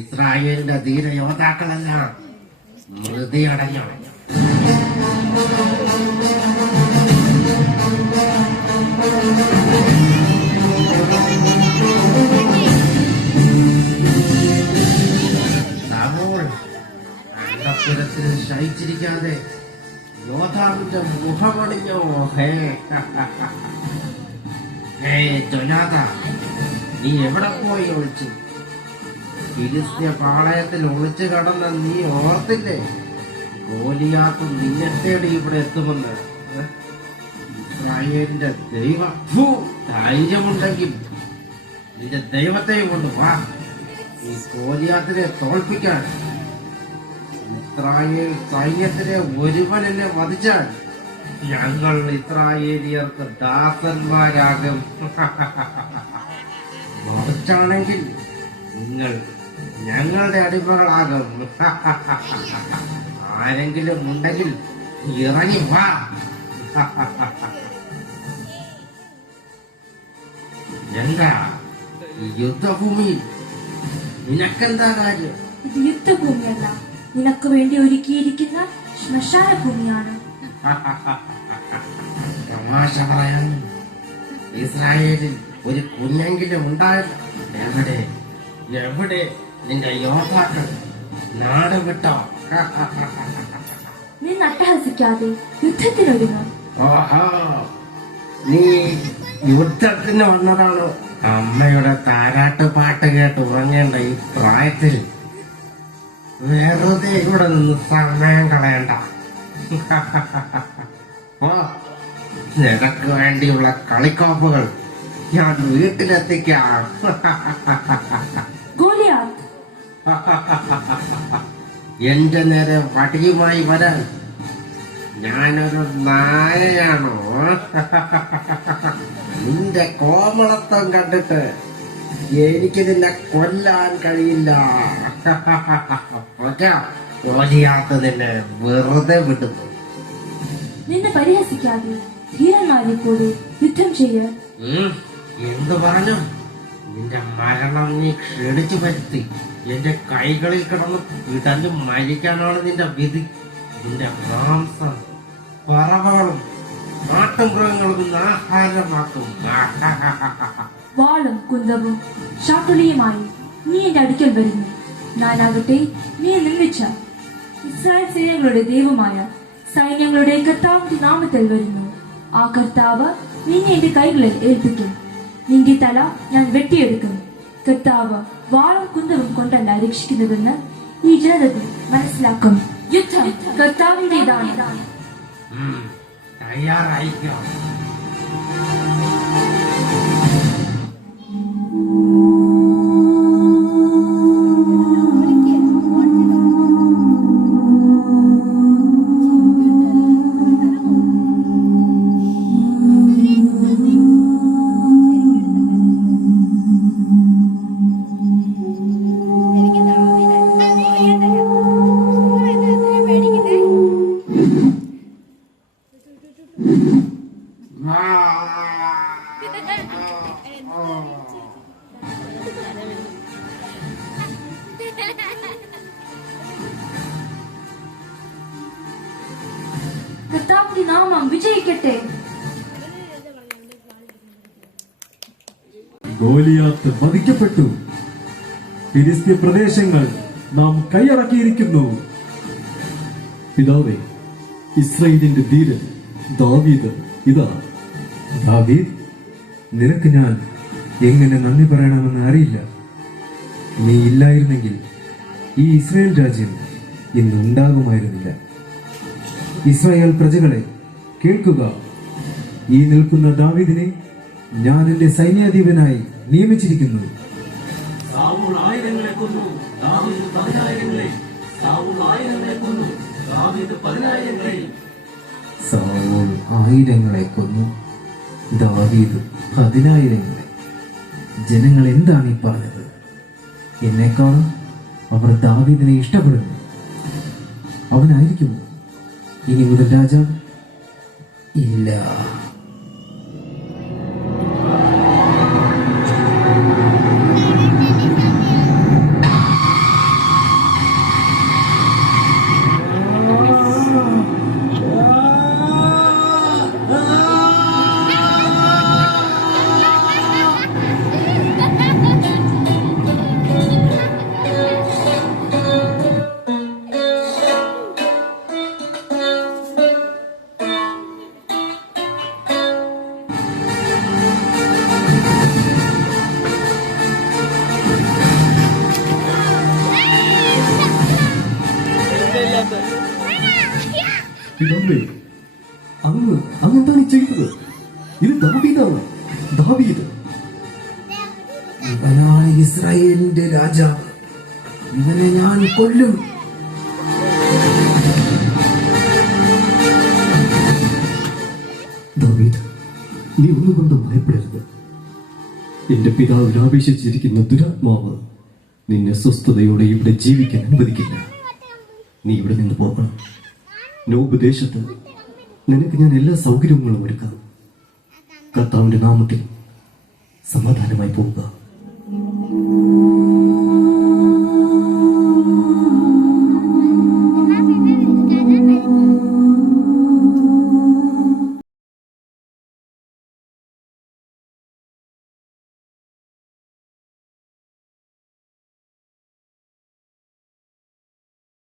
ഇസ്രായേലിന്റെ ധീര യോദ്ധാക്കളെല്ലാം മൃതിയടഞ്ഞു. സാമൂൽ അന്തഃപുരത്തിൽ ശയിച്ചിരിക്കാതെ യോദ്ധാവിന്റെ മുഖമണിഞ്ഞോ? ഹേ ഹേ ജൊനാഥ, നീ എവിടെ പോയി ഒളിച്ചു? ഫിലിസ്ത്യ പാളയത്തിൽ ഒളിച്ചു കടന്ന നീ ഓർത്തില്ലേ? ഗോലിയാത്ത് നിന്നെ തേടി ഇവിടെ എത്തുമെന്ന്. ഇസ്രായേലിന്റെ ധൈര്യമുണ്ടെങ്കിൽ നിന്റെ ദൈവത്തെയും കൊണ്ട് വാ, ഈ ഗോലിയാത്തിനെ തോൽപ്പിക്കാൻ. ഇസ്രായേൽ സൈന്യത്തിനെ ഒരുവൻ എന്നെ വധിച്ചാൽ ഞങ്ങൾ ഇസ്രായേലിയർക്ക് ദാസന്മാരാകും. മറിച്ചാണെങ്കിൽ നിങ്ങൾ ഞങ്ങളുടെ അടിമകളാകും. ആരെങ്കിലും ഉണ്ടെങ്കിൽ ഇറങ്ങി വാ. എന്താ യുദ്ധഭൂമിയിൽ നിനക്കെന്താ കാര്യം? ഇത് യുദ്ധഭൂമിയല്ല, നിനക്ക് വേണ്ടി ഒരുക്കിയിരിക്കുന്ന ശ്മശാന ഭൂമിയാണ്. തമാശ പറയാൻ ഇസ്രായേലിൽ ഒരു കുഞ്ഞെങ്കിലും ഉണ്ടായില്ല. എവിടെ എവിടെ നിന്റെ യോദ്ധാക്കൾ? നാട് വിട്ടോ? നീ അട്ടഹസിക്കാതെ യുദ്ധത്തിനൊരുങ്ങും. ഓഹോ, നീ യുദ്ധത്തിന് വന്നതാണോ? അമ്മയുടെ താരാട്ട് പാട്ട് കേട്ട് ഉറങ്ങേണ്ട ഈ പ്രായത്തിൽ വെറുതെ ഇവിടെ നിന്ന് സമയം കളയണ്ട. നിനക്ക് വേണ്ടിയുള്ള കളിക്കോപ്പുകൾ ഞാൻ വീട്ടിലെത്തിക്കാം. എന്റെ നേരെ വടിയുമായി വരാൻ ഞാനൊരു നായയാണോ? നിന്റെ കോമളത്വം കണ്ടിട്ട് എനിക്ക് നിന്നെ കൊല്ലാൻ കഴിയില്ല. ഗോലിയാത്ത് നിന്നെ വെറുതെ വിടുന്നു. നിന്നെ പരിഹസിക്കാതെ ധീരന്മാരെ പോലെ യുദ്ധം ചെയ്യ. എന്തു പറഞ്ഞു? നിന്റെ മരണം നീ ക്ഷണിച്ചു വരുത്തി. എന്റെ കൈകളിൽ കിടന്ന് പിടഞ്ഞു മരിക്കാനാണ് നിന്റെ വിധി. നിന്റെ മാംസം പറവകളും നാട്ടുമൃഗങ്ങളും ആഹാരമാക്കും. വാളും കുന്തവും ശാട്ടുളിയുമായി നീ എന്റെ അടുക്കൽ വരുന്നു. ഞാനാകട്ടെ നീ നിന്ദിച്ച ഇസ്രായേൽ സൈന്യങ്ങളുടെ ദൈവമായ സൈന്യങ്ങളുടെ കർത്താവിന്റെ നാമത്തിൽ വരുന്നു. ആ കർത്താവ് നിന്നെ എന്റെ കൈകളിൽ ഏൽപ്പിക്കും. നിന്റെ തല ഞാൻ വെട്ടിയെടുക്കും. കർത്താവ് വാളും കുന്തവും കൊണ്ടല്ല രക്ഷിക്കുന്നതെന്ന് ഈ ജനത മനസ്സിലാക്കും. യുദ്ധം കർത്താവിന്റേതാണ്. തയ്യാറായിക്കോ? കർത്താവിന്റെ നാമം വിജയിക്കട്ടെ. ഗോലിയാത്ത് വധിക്കപ്പെട്ടു. ഫിലിസ്ത്യ പ്രദേശങ്ങൾ നാം കൈയടക്കിയിരിക്കുന്നു. പിതാവേ, ഇസ്രായേലിന്റെ ധീരൻ ദാവീദ് ഇതാ. ദാവീദ്, നിനക്ക് ഞാൻ എങ്ങനെ നന്ദി പറയണമെന്ന് അറിയില്ല. നീ ഇല്ലായിരുന്നെങ്കിൽ ഈ ഇസ്രായേൽ രാജ്യം ഇന്ന് ഉണ്ടാകുമായിരുന്നില്ല. ഇസ്രായേൽ പ്രജകളെ കേൾക്കുക. ഈ നിൽക്കുന്ന ദാവീദിനെ ഞാൻ എന്റെ സൈന്യാധിപനായി നിയമിച്ചിരിക്കുന്നു. സാവൂൾ ആയിരങ്ങളെ കൊന്നു, ദാവീദ് പതിനായിരങ്ങളെ. സാവൂൾ ആയിരങ്ങളെ കൊന്നു, ദാവീദ് പതിനായിരങ്ങളെ. സാവൂൾ ആയിരങ്ങളെ കൊന്നു, ദാവീദ് പതിനായിരങ്ങളെ. ജനങ്ങൾ എന്താണ് ഈ പറഞ്ഞത്? എന്നെക്കാളും അവർ ദാവീദിനെ ഇഷ്ടപ്പെടുന്നു. അവനായിരിക്കുമോ ഇനി മുതൽ രാജാവ്? ഇല്ല. അമ്മേ, അങ്ങെന്താണ് ചെയ്തത്? ഇത് ദാവീദാണ്, ദാവീദ്. ഇവനാണ് ഇസ്രായേലിന്റെ രാജാവ്. ഇവനെ ഞാൻ കൊല്ലും. ദാവീദ്, നീ ഒന്നുകൊണ്ട് ഭയപ്പെടരുത്. എന്റെ പിതാവിൽ ആവേശിച്ചിരിക്കുന്ന ദുരാത്മാവ് നിന്നെ സ്വസ്ഥതയോടെ ഇവിടെ ജീവിക്കാൻ അനുവദിക്കില്ല. നീ ഇവിടെ നിന്ന് പോകണം. നോബ് ദേശത്ത് നിനക്ക് ഞാൻ എല്ലാ സൗകര്യങ്ങളും ഒരുക്കാം. കർത്താവിന്റെ നാമത്തിൽ സമാധാനമായി പോവുക.